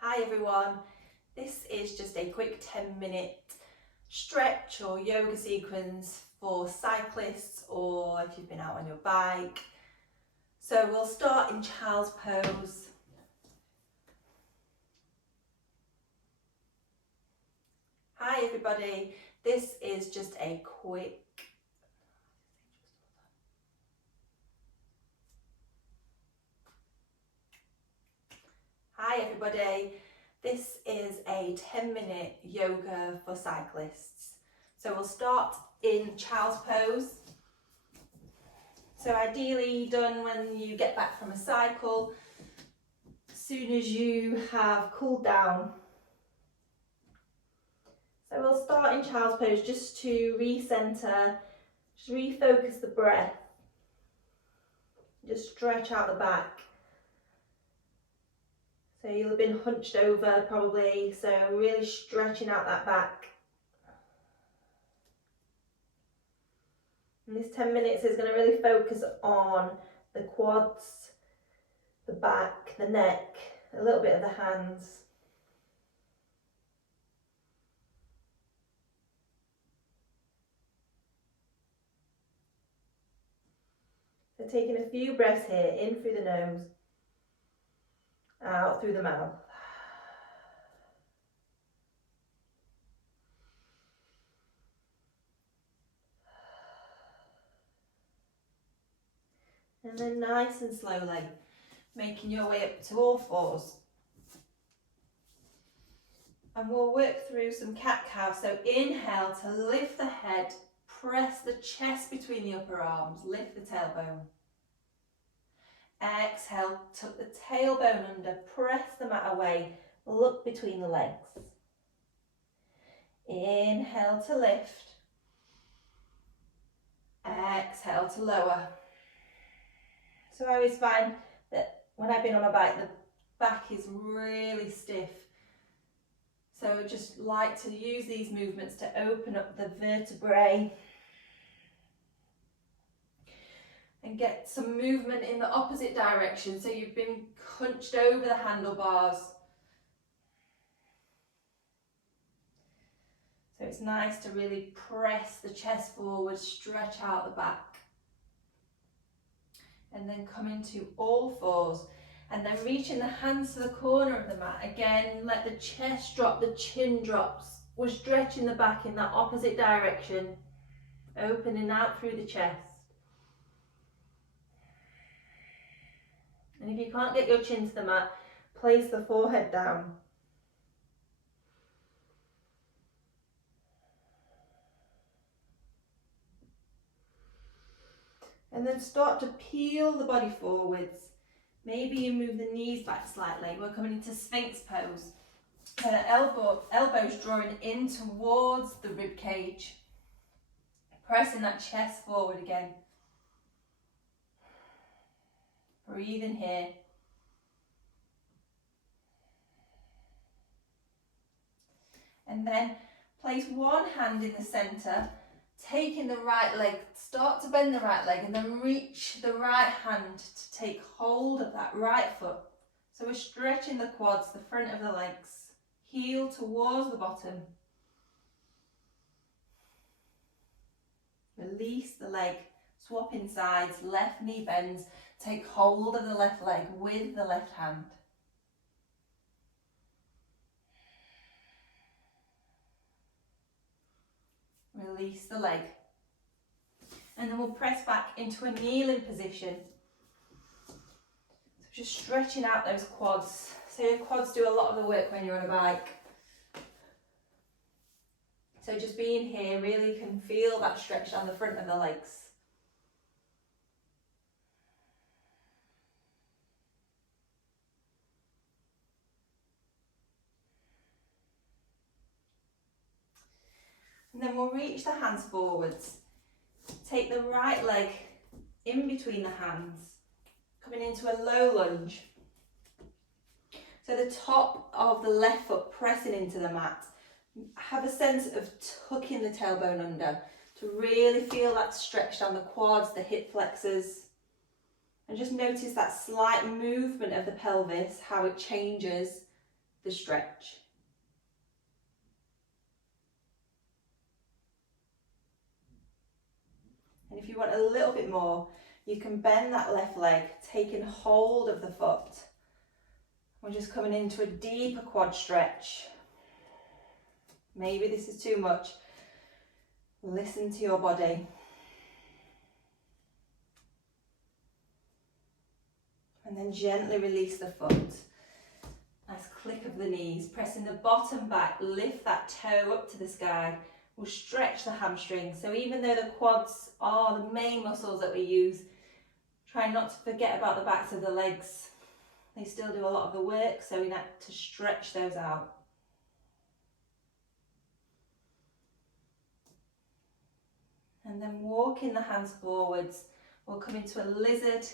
Hi everyone, this is just a quick 10-minute stretch or yoga sequence for cyclists or if you've been out on your bike. So we'll start in child's pose. Hi everybody, this is just a quick Hi everybody, this is a 10-minute yoga for cyclists. So we'll start in child's pose. So ideally done when you get back from a cycle, as soon as you have cooled down. So we'll start in child's pose just to recenter, just refocus the breath. Just stretch out the back. So you'll have been hunched over probably, so really stretching out that back. And this 10 minutes is going to really focus on the quads, the back, the neck, a little bit of the hands. So taking a few breaths here, in through the nose, out through the mouth. And then nice and slowly, making your way up to all fours. And we'll work through some cat-cow. So inhale to lift the head, press the chest between the upper arms, lift the tailbone. Exhale, tuck the tailbone under, press the mat away, look between the legs. Inhale to lift. Exhale to lower. So I always find that when I've been on my bike, the back is really stiff. So I just like to use these movements to open up the vertebrae and get some movement in the opposite direction. So you've been hunched over the handlebars. So it's nice to really press the chest forward, stretch out the back. And then come into all fours. And then reaching the hands to the corner of the mat. Again, let the chest drop, the chin drops. We're stretching the back in that opposite direction. Opening out through the chest. And if you can't get your chin to the mat, place the forehead down. And then start to peel the body forwards. Maybe you move the knees back slightly. We're coming into Sphinx pose. So the elbows drawing in towards the rib cage. Pressing that chest forward again. Breathe in here. And then place one hand in the centre, taking the right leg, start to bend the right leg and then reach the right hand to take hold of that right foot. So we're stretching the quads, the front of the legs, heel towards the bottom. Release the leg, swapping sides, left knee bends, take hold of the left leg with the left hand. Release the leg. And then we'll press back into a kneeling position. So just stretching out those quads. So your quads do a lot of the work when you're on a bike. So just being here really can feel that stretch down the front of the legs. And then we'll reach the hands forwards. Take the right leg in between the hands, coming into a low lunge. So the top of the left foot pressing into the mat. Have a sense of tucking the tailbone under to really feel that stretch down the quads, the hip flexors. And just notice that slight movement of the pelvis, how it changes the stretch. And if you want a little bit more, you can bend that left leg, taking hold of the foot. We're just coming into a deeper quad stretch. Maybe this is too much. Listen to your body. And then gently release the foot. Nice click of the knees, pressing the bottom back, lift that toe up to the sky. We'll stretch the hamstrings. So even though the quads are the main muscles that we use, try not to forget about the backs of the legs. They still do a lot of the work, so we need to stretch those out. And then walking the hands forwards, we'll come into a lizard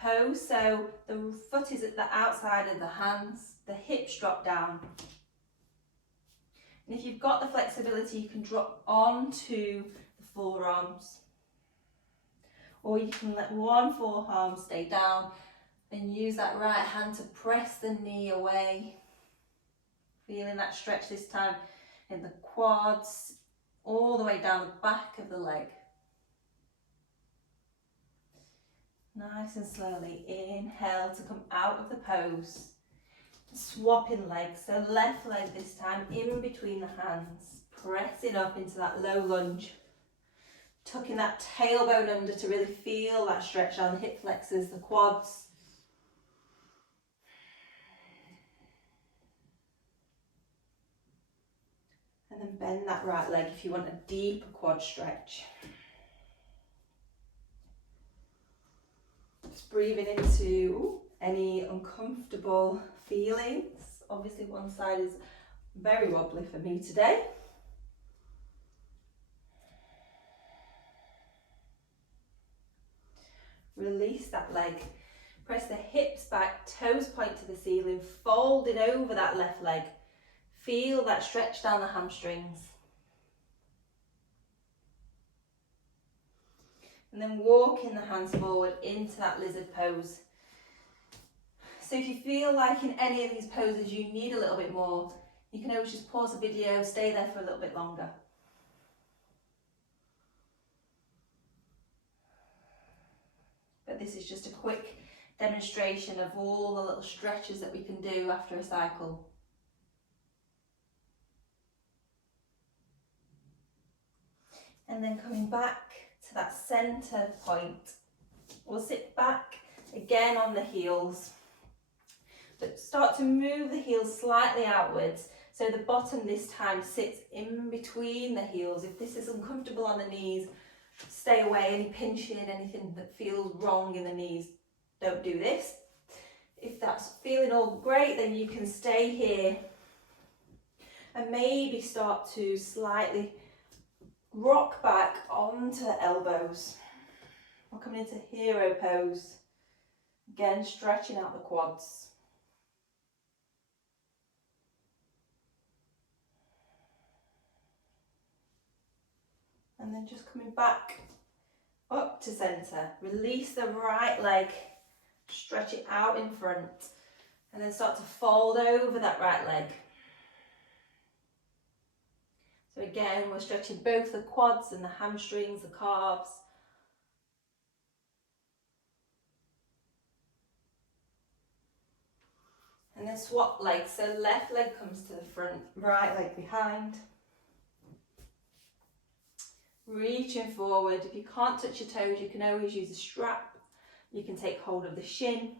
pose. So the foot is at the outside of the hands, the hips drop down. And if you've got the flexibility, you can drop onto the forearms. Or you can let one forearm stay down and use that right hand to press the knee away. Feeling that stretch this time in the quads, all the way down the back of the leg. Nice and slowly, inhale to come out of the pose. Swapping legs, so left leg this time in between the hands, pressing up into that low lunge. Tucking that tailbone under to really feel that stretch down the hip flexors, the quads. And then bend that right leg if you want a deeper quad stretch. Just breathing into any uncomfortable feelings. Obviously one side is very wobbly for me today. Release that leg. Press the hips back, toes point to the ceiling, folding over that left leg. Feel that stretch down the hamstrings. And then walking the hands forward into that lizard pose. So if you feel like in any of these poses you need a little bit more, you can always just pause the video, stay there for a little bit longer. But this is just a quick demonstration of all the little stretches that we can do after a cycle. And then coming back to that centre point, we'll sit back again on the heels, but start to move the heels slightly outwards, so the bottom this time sits in between the heels. If this is uncomfortable on the knees, stay away. Any pinching, anything that feels wrong in the knees, don't do this. If that's feeling all great, then you can stay here and maybe start to slightly rock back onto the elbows. We're coming into hero pose. Again, stretching out the quads. And then just coming back up to centre. Release the right leg, stretch it out in front, and then start to fold over that right leg. So again, we're stretching both the quads and the hamstrings, the calves. And then swap legs, so left leg comes to the front, right leg behind. Reaching forward. If you can't touch your toes, you can always use a strap. You can take hold of the shin.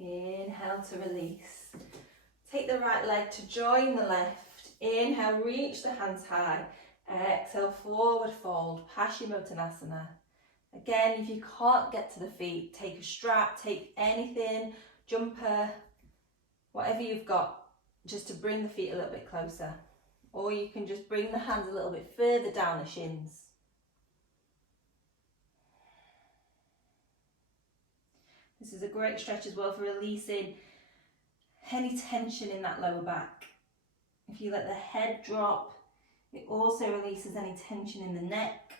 Inhale to release. Take the right leg to join the left. Inhale, reach the hands high. Exhale, forward fold, Paschimottanasana. Again, if you can't get to the feet, take a strap, take anything, jumper, whatever you've got, just to bring the feet a little bit closer. Or you can just bring the hands a little bit further down the shins. This is a great stretch as well for releasing any tension in that lower back. If you let the head drop, it also releases any tension in the neck.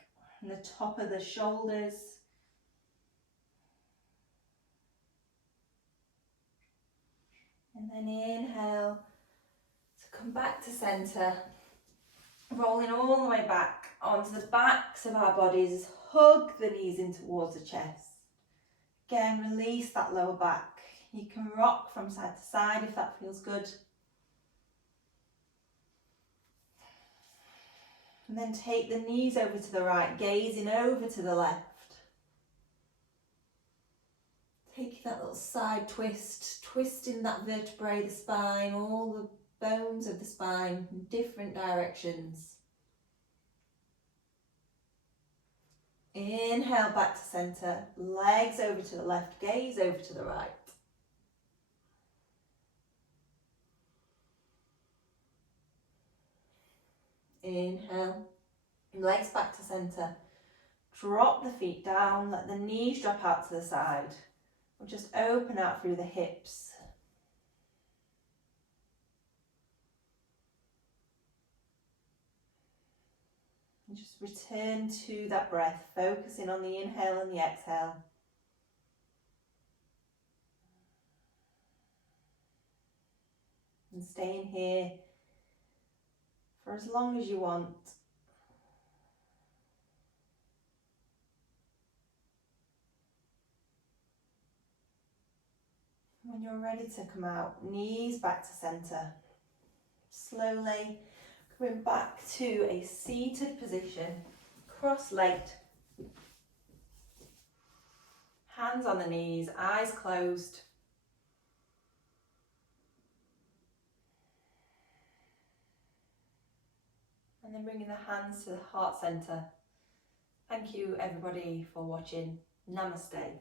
and the top of the shoulders. And then inhale to come back to centre, rolling all the way back onto the backs of our bodies. Hug the knees in towards the chest. Again, release that lower back. You can rock from side to side if that feels good. And then take the knees over to the right, gazing over to the left. Take that little side twist, twisting that vertebrae, the spine, all the bones of the spine in different directions. Inhale back to centre, legs over to the left, gaze over to the right. Inhale, legs back to centre. Drop the feet down, let the knees drop out to the side. Or just open out through the hips. And just return to that breath, focusing on the inhale and the exhale. And staying here for as long as you want. When you're ready to come out, knees back to centre. Slowly coming back to a seated position, cross-legged. Hands on the knees, eyes closed. And then bringing the hands to the heart centre. Thank you everybody for watching. Namaste.